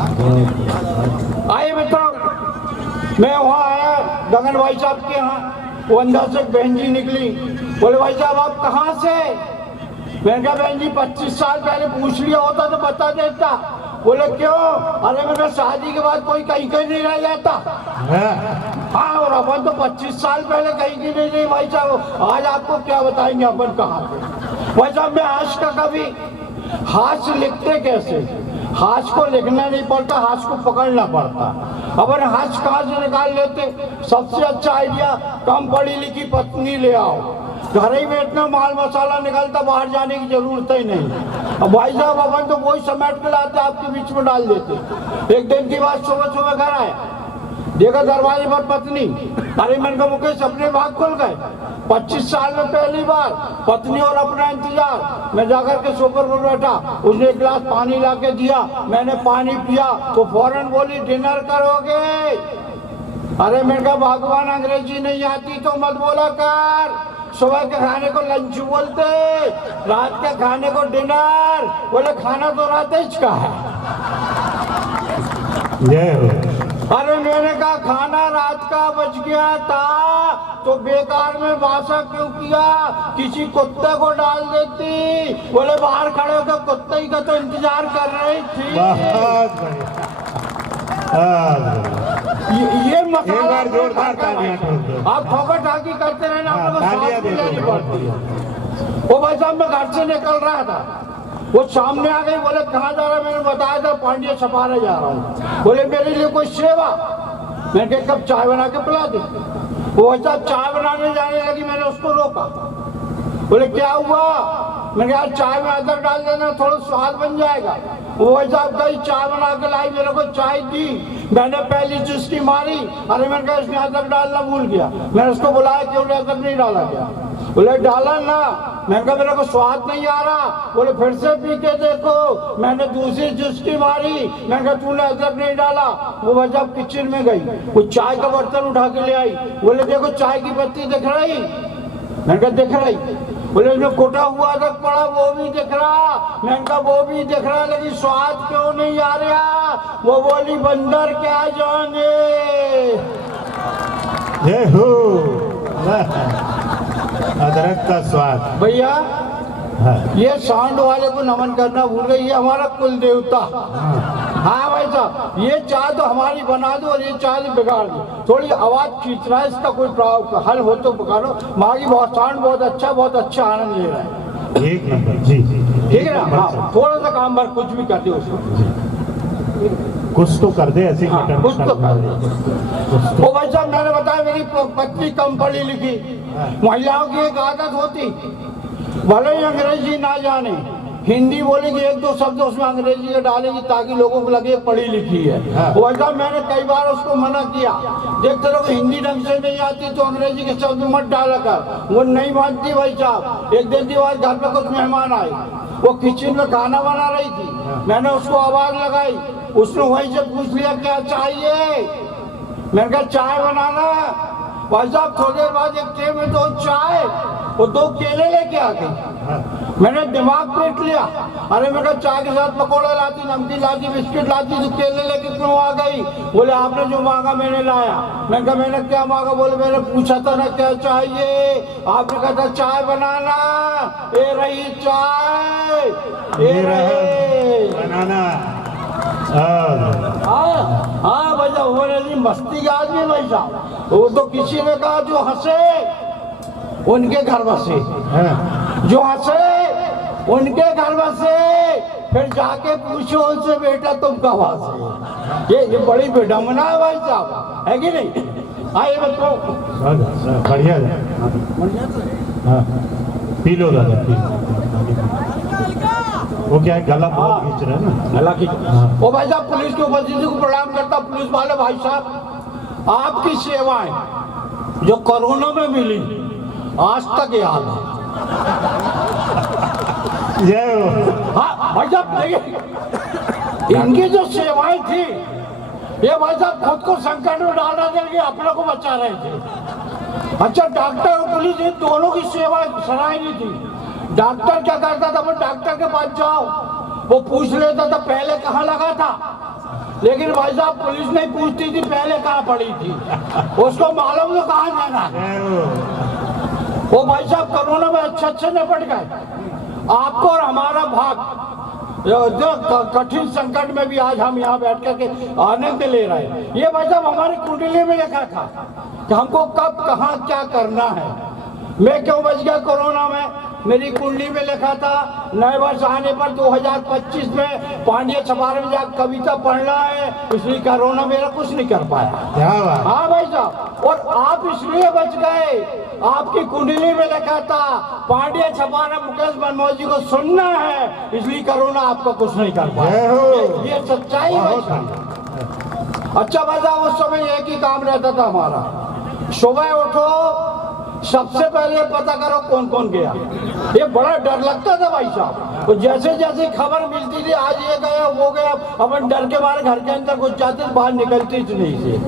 आइए मित्रों, मैं वहाँ आया गगन भाई साहब के यहाँ, वो अंदर से बहन जी निकली, बोले भाई साहब आप कहाँ से? मैंने कहा बहन जी 25 साल पहले पूछ लिया होता तो बता देता। बोले क्यों? अरे मेरे शादी के बाद कोई कहीं कहीं नहीं रह जाता। हाँ, और अपन तो 25 साल पहले कहीं की नहीं रही भाई साहब। आज आपको क्या बताएंगे अपन कहाँ पे। भाई साहब मैं आज का कभी हाथ लिखते कैसे, हाथ को लिखना नहीं पड़ता, हाथ को पकड़ना पड़ता। अपन हाथ कहाँ से निकाल लेते? सबसे अच्छा आइडिया, कम पढ़ी लिखी पत्नी ले आओ, घर ही में इतना माल मसाला निकलता, बाहर जाने की जरूरत ही नहीं। अब भाई साहब अपन तो वही समेट के लाते, आपके बीच में डाल देते। एक दिन की बात, सुबह सुबह घर आए, देखा दरवाजे पर पत्नी। अरे मैंने कहा मुकेश अपने भाग खुल गए। 25 साल में पहली बार पत्नी और अपना इंतजार। मैं जाकर के सोफे पर बैठा, उसने एक गिलास पानी ला के दिया, मैंने पानी पिया तो फौरन बोली डिनर करोगे? अरे मैंने कहा भगवान अंग्रेजी नहीं आती तो मत बोला कर। सुबह के खाने को लंच बोलते, रात के खाने को डिनर। बोले खाना तो रात का है। अरे मैंने कहा खाना रात का बच गया था तो बेकार में बासा क्यों किया, किसी कुत्ते को डाल देती। बोले बाहर खड़े होकर कुत्ते ही का तो इंतजार कर रही थी। ये मसाला जोरदार आप ठोका ठाकी करते रहना, वो भाई साहब मैं घर से निकल रहा था, वो सामने आ गई, बोले कहाँ जा रहा है? मैंने बताया था पांडिया छपाने जा रहा हूँ। बोले मेरे लिए कोई सेवा? मैंने कहा कब चाय बना के पिला दी। वो ऐसा चाय बनाने जाने लगी, मैंने उसको रोका। बोले क्या हुआ? मैंने कहा चाय में अदरक डाल देना, थोड़ा स्वाद बन जाएगा। वो ऐसा गई चाय बना के लाई, मेरे को चाय दी, मैंने पहली चुस्की मारी। अरे मैंने कहा इसमें अदरक डालना भूल गया। मैंने उसको बुलाया, क्यों अदरक नहीं डाला गया? बोले डाला ना। मैंने कहा मेरे को स्वाद नहीं आ रहा। बोले फिर से पी के देखो। मैंने दूसरी चुस्की मारी, मैंने कहा तूने अदरक नहीं डाला। वो वजह किचन में गई, वो चाय का बर्तन उठा के ले आई। बोले देखो चाय की पत्ती दिख रही? मैंने कहा दिख रही। बोले इसमें कोटा हुआ अदरक पड़ा, वो भी दिख रहा। मैंने कहा वो भी दिख रहा, लेकिन स्वाद क्यों नहीं आ रहा? वो बोली बंदर क्या जाने। अदरक का स्वाद। भैया ये सांड वाले को नमन करना भूल गई, ये हमारा कुल देवता। हाँ भाई साहब, ये चाय तो हमारी बना दो और ये चाय बिगाड़ दो। थोड़ी आवाज खींच रहा है, इसका कोई हल हो तो पकाड़ो। मागी बहुत सांड बहुत अच्छा आनंद ले रहा है। एक नंबर जी, ठीक है ना? हाँ, थोड़ा सा काम भर कुछ भी करते उसको, कुछ तो कर दे ऐसे। हाँ, कुछ तो कर दे। वो भाई साहब मैंने बताया मेरी पत्नी कम पढ़ी लिखी। महिलाओं की एक आदत होती, भले ही अंग्रेजी ना जाने, हिंदी बोलेगी, एक दो शब्द उसमें अंग्रेजी के डालेगी ताकि लोगों को लगे पढ़ी लिखी है। वैसा मैंने कई बार उसको मना किया, देखते रहो हिंदी ढंग से नहीं आती तो अंग्रेजी के शब्द मत डाला कर। वो नहीं मानती भाई साहब। एक दिन की बात, घर पे कुछ मेहमान आए, वो किचन में खाना बना रही थी, मैंने उसको आवाज लगाई, उसने वहीं से पूछ लिया क्या चाहिए? मैंने कहा चाय बनाना। भाई साहब थोड़ी देर बाद एक ट्रे में 2 चाय और 2 केले लेके आ गई। मैंने दिमाग पेट लिया। अरे मैं कहा चाय के साथ पकौड़ा लाती, नमकीन लाती, बिस्किट लाती, तो केले लेके क्यों आ गई? बोले आपने जो मांगा मैंने लाया। मैंने कहा मैंने क्या मांगा? बोले मैंने पूछा था ना क्या चाहिए, आपने कहा था चाय बनाना। ये रही चाय, ये रही बनाना। हाँ भाई साहब, वो नहीं मस्ती का आदमी भाई साहब। वो तो किसी ने कहा जो हंसे उनके घर बसे, जो हंसे उनके घर बसे। फिर जाके पूछो उनसे बेटा तुम कब हंसे। ये बड़ी विडम्बना है भाई साहब, है कि नहीं? आइए बच्चों, बढ़िया पी लो दादा, पी। वो क्या है, गला बहुत खींच रहा है ना, गला खींच। वो भाई साहब पुलिस की उपस्थिति को प्रणाम करता। पुलिस वाले भाई साहब, आपकी सेवाएं जो कोरोना में मिली आज तक याद है। जय हो। हाँ भाई साहब देखिए, इनकी जो सेवाएं थी, ये भाई साहब खुद को संकट में डाल रहे थे, अपने को बचा रहे थे। अच्छा, डॉक्टर और पुलिस इन दोनों की सेवाएं सराहनीय थी। डॉक्टर क्या करता था, वो डॉक्टर के पास जाओ, वो पूछ लेता था पहले कहाँ लगा था, लेकिन भाई साहब पुलिस नहीं पूछती थी पहले कहाँ पड़ी थी, उसको मालूम तो कहाँ जाना है। जय हो। वो भाई साहब कोरोना में अच्छे निपट गए। आपको और हमारा भाग जो कठिन संकट में भी आज हम यहाँ बैठ कर के आनंद ले रहे हैं। ये भाई साहब हमारी कुंडली में लिखा था कि हमको कब कहाँ क्या करना है। मैं क्यों बच गया कोरोना में, मेरी कुंडली में लिखा था नए वर्ष आने पर 2025 में पांड्य छपार में जाकर कविता पढ़ना है, इसलिए कोरोना मेरा कुछ नहीं कर पाया। क्या बात। हाँ भाई साहब, और आप इसलिए बच गए, आपकी कुंडली में लिखा था पांड्य छपाना मुकेश मनमोहन जी को सुनना है, इसलिए कोरोना आपका कुछ नहीं कर जय पाया। हो। ये सच्चाई है भाई साहब। अच्छा भाई साहब, उस समय एक ही काम रहता था हमारा, सुबह उठो सबसे पहले पता करो कौन कौन गया। ये बड़ा डर लगता था भाई साहब, तो जैसे जैसे खबर मिलती थी आज ये गया वो गया, अपन डर के मारे घर के अंदर घुस जाते, बाहर निकलते ही नहीं थे।